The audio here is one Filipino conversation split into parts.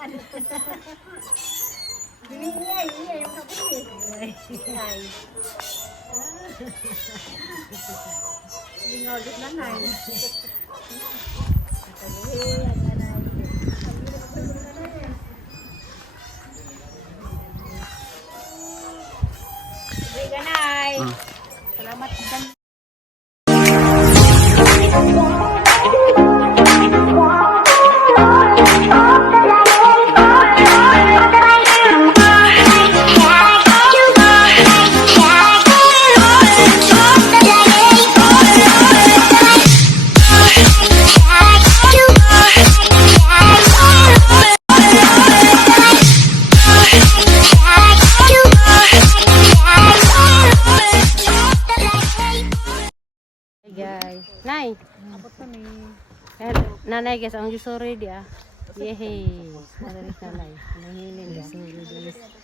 yan. Ingay yung kapatid. Ingay. Lingogit na na. Ganay. Salamat din. Guys, Nay. Abot kami. Nanay guys, ang gisuri dia. Yehe. Nadalis nanay. Nahilin dia.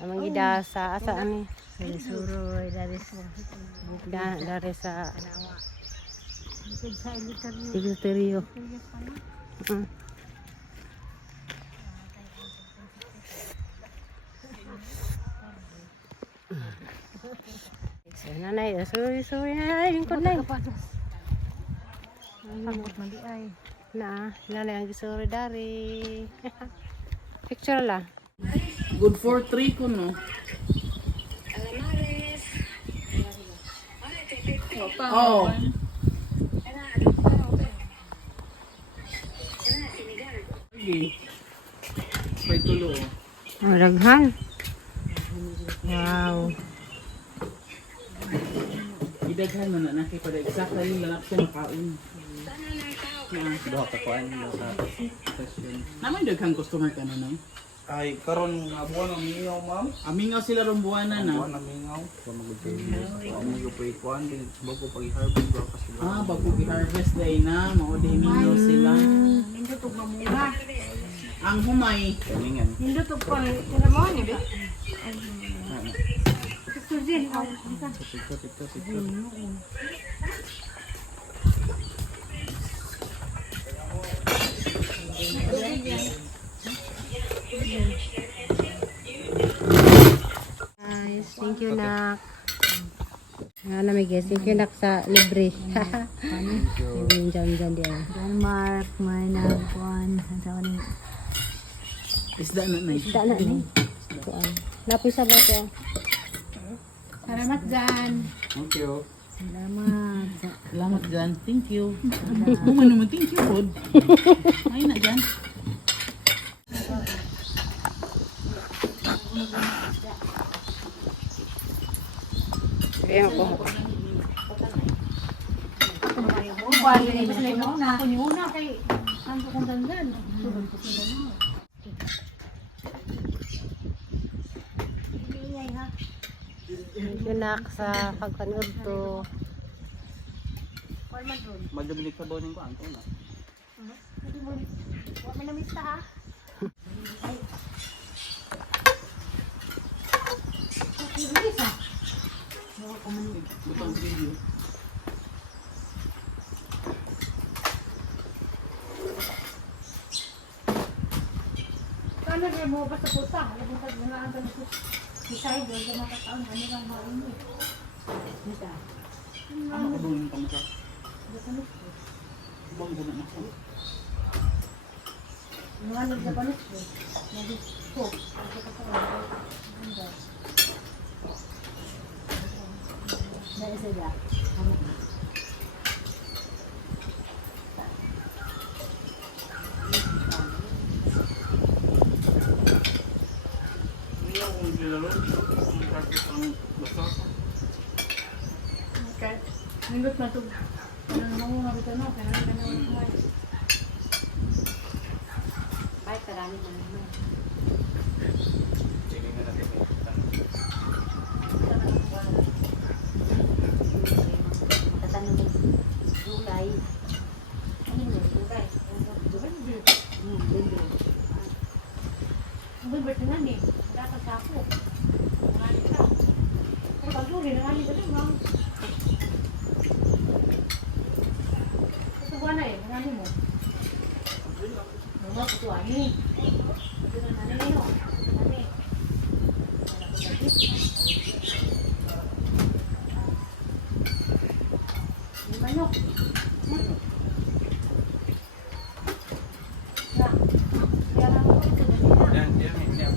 Amang gidasa asa ani? Suroy dari Dari sa Secretario. So, nanay, sorry na yung kod nay. Abot mali ay. Na, nanay ang gisuri dari. Picture la. Good for 3 ko no. Oh. Sige. Pay tulo. Daghan. Wow. Idaghan man na nakipada exactly yung lalap siya makaon. Duha ka kuan sa question. Naman daghang customer ka na no? Ay karon nga buwan ang mingaw ma'am. Amingaw sila rong buwanan na. Buwan ang mingaw. So magugay. Amo pay kuan din bago pag-harvest ba kasi. Bago i-harvest day na, mao day mingaw sila. Nindot og mamura. Ang humay, Kaningan. Nindot og pa. Tira mo ni ba? Susin. Sikot. Nice. Thank you, nak. Ano may guys, thank you nak sa libre. Yung dyan dia. Denmark, may nagkuhan. isda na na. Isda na ni. Kuan. Napoy sa bato. Salamat dyan. Thank you. Salamat. Salamat dyan. Thank you. Mo naman thank you pod. Ay na dyan. Ayan ko. Ako niyo una kay ano kong dandan. Sugan ko sila na. Ingay ha. Thank you nak sa pagpanood to. Call man doon. Magdabilik sa boning ko anto na. Hindi mo. Wa man namista ha. Bilis ha. Butang video. Paano rin mo ba sa puta? Alam mo pag nangaantan ko. Isay doon sa makataon. Ano lang maun eh. Nita. Ano ko doon ka masa? Bang guna na ko. Mga nagdabalos ko. Nag-gusto. Dahil sila. Hindi ako nilalo. Ang carpet ang basa. Okay. Nindot na ito. Ano naman mo mabito no? Kaya naman na yung kumay. Ay, karami na naman. Sige nga natin. Tatanong mo. Gulay. Ano mo? Gulay. Gulay. Gulay. Ang gulay nga ni. Dapat sa ako. Nangani ka. Pero pag gulay, nangani ka rin, ma'am. Ito buwan na eh. Nangani mo. Ano ba? Ito ani. Manok. Yan, yan, yan.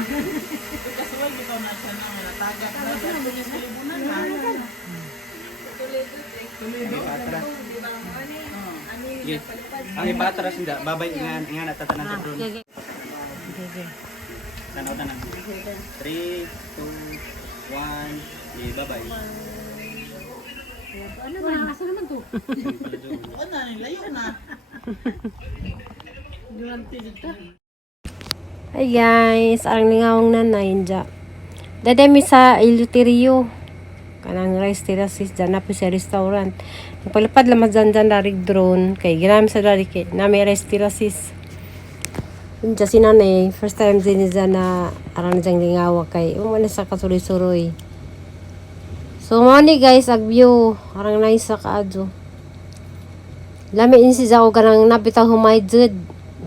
Kasuway kita na siya na natagak na yan. Libunan na. Yes. Ang ipatras hindi. Babay nga natatanan sa drone. Okay. Okay. Tanaw tanan. 3, 2, 1. Bye-bye. Ano ba? Asa naman to? Oo na, nilayo na. Duwante dito. Hi guys, ang lingawang nanay dya. Dadami sa Iluterio. Kanang rice terraces dyan na po sa restaurant. Nagpalapad lamang dyan darig drone. Kay ginami sa darig kay nami rice terraces. Yun dyan si nanay. First time din dyan na arang na dyan lingawa kay umana sa kasuroy-suroy. So mo ni guys, ag view. Arang nice sa kaadyo. Lami si Zao kanang napitaw humay jud.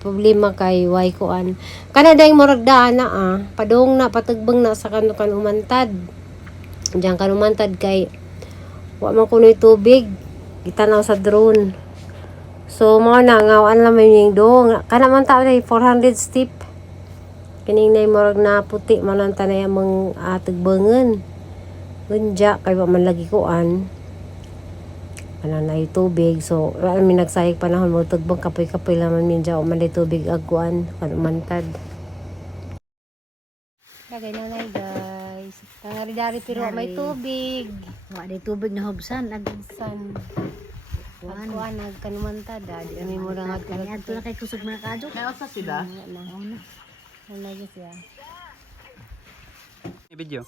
Problema kay way kuan kana dayng murag daan na padung na patugbang na sa kan umantad diyan kan umantad kay wa man kunoy tubig gitanaw sa drone so mo na ngawan lamay ning dong kana man ta 400 step kining nay murag na puti man ang tanay among tugbangen unja kay wa man lagi kuan pananay tubig so wala mi nagsayag panahon mo tugbang kapoy-kapoy laman minja o manay tubig agkuan kanumantad kagay nanay guys tangari-dari pero may tubig Wa di tubig na hubsan san agkuan kanumantad di kami mo lang Kaya ito na kay kusog mga kadyo. Nasa sila? wala gyud ya Video.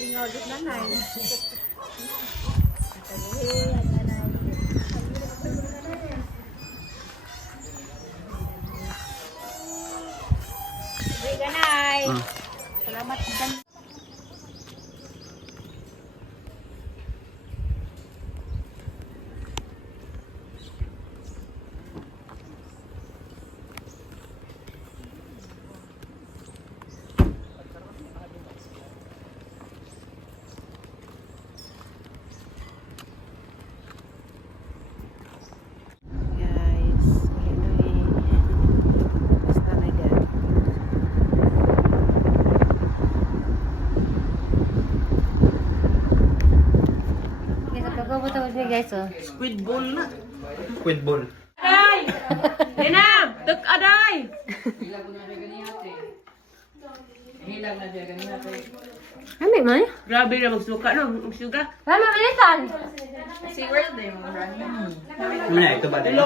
Lingaw-lit na na. Ganay. Salamat din. butawad ni guys, oh. Squid ball na. Squid ball. Aday! Dinam! Tuk aday! Kami man? Grabe na magsuka no. Magsuga. Kami malitan. Ano ito ba din?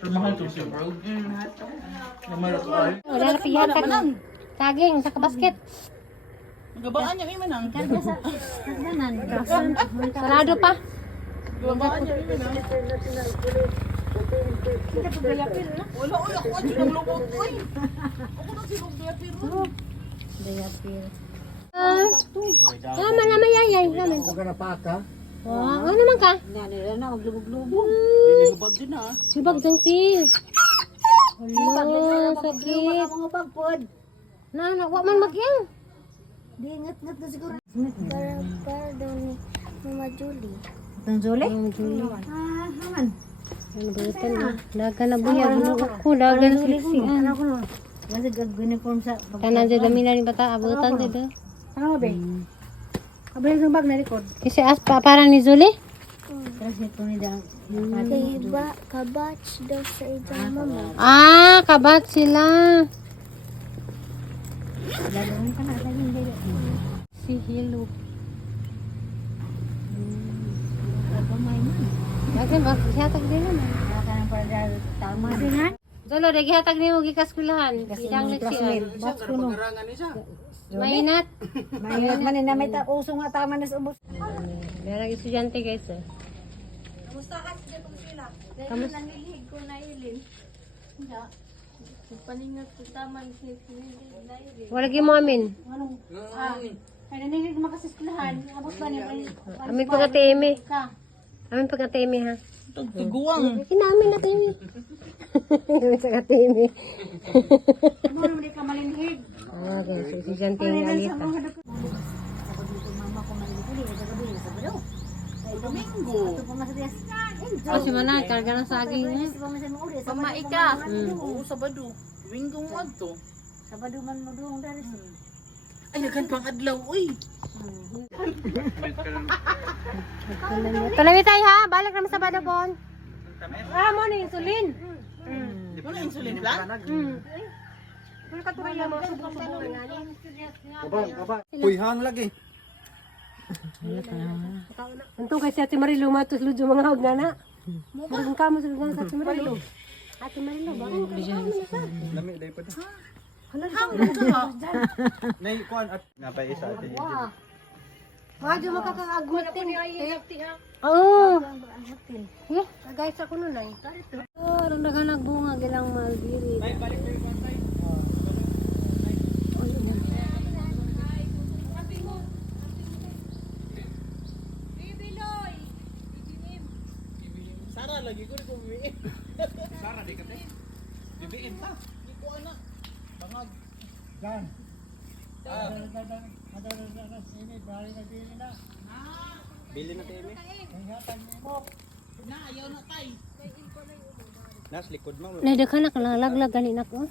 Mahal to siya, bro. Mahal to ay. Wala na piyatag. Saging sa kabasket. Gabaan niya kayo manang. Sarado pa. Gabaan niya kayo manang. Wala, oy, ako ang sinang lubot, oy. Ako na sinong dayapir. Tama na mayayay. Naman. Huwag ka na paka. Oh, ano naman ka? Lilibag din ha. Sibag dong ti. Hello, sakit. Mga pagpod. Na, wa man magyang. Di ngat-ngat na siguro. Para daw ni Mama Julie. Itong Julie? Julie. Haman. Ano ba ito na? Daga na buya. Ako, daga na siksian. Ano ko no? Kasi gag-uniform sa... Tanan dyan dami na rin bata. Abutan dyan. Ano ba? Kabalik ng bag na record. Kasi parang ni Julie? Kasi ito ni Dang. Iba, kabatch daw sa iyang mama. Ah, kabat sila. Lagawin ka na. Lagawin ka na. Si Hilo. Ako may man. Bakit ba? Gihatag din naman. Wala ka ng para tama. Singan? Zolo, gihatag ni mo gikas-kulahan. Bidang nagsiyan. Box ko no. Mainat. Mayroon man na may uso nga tama na sa ubos. Merang estudyante guys. Kamusta? Nanilhig ko na ilin. Paningat ko taman si na ilin. Wala mo amin. Ay nanilig makasiskulahan. Abot ba niya? Amin pagka-teme. Ka. Amin pagka-teme ha. Tiguang. Kinamin na teme. Kami sa kateme. Ano naman di ka malinhig? Ah, guys. Estudyante yung alita. Mama ko malinhig. Gagabi sa bado. Domingo. Ito pa masadias. Kasi mana, karga ng saging ha. Pamaika. Oo, Sabado. Domingo mo adto. Sabado man mo doon dari. Ay, nagkan pang adlaw, uy. Tuloy tayo ha. Balik naman sa Badabon. Ah, mo na insulin. Di ba na insulin plan? Kung katuloy lang mga subok-subok nga. Puyhang lagi. Untung kay si Ate Marilo matos lujo mga hawag na. Marang kamo sa lugar sa Ate Marilo. Ate Marilo ba? Lami day pa. Hanggang ka. Nay kuan at napay isa ate. Medyo makakaagmit din. Oo. Yeah, guys ako nun ay. Oh, ron daga nagbunga gilang malbiri. Nay balik ko yung bantay. Sara lagi ko ko bibiin. Sara di kate. Bibiin ta. Di ko ana. Bangag. Dan. Bili na tayo. Na ayaw na tay. Nas likod mo. Nay daka na kalalaglag ganin ako.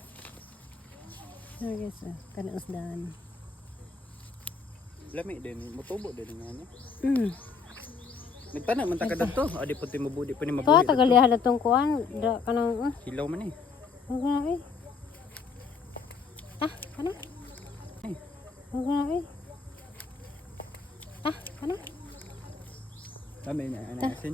Oh yes, kana usdan. Lami din, mutubo din nga ano. Nagtana man ta kada to, adi puti mabudi pa ni To mabuhi. tagalihan na tong kuan, da kanang Hilaw man eh. Huwag na eh. Ah, ano? Ay. Huwag na eh. Ah, ano? Dami na ana asin.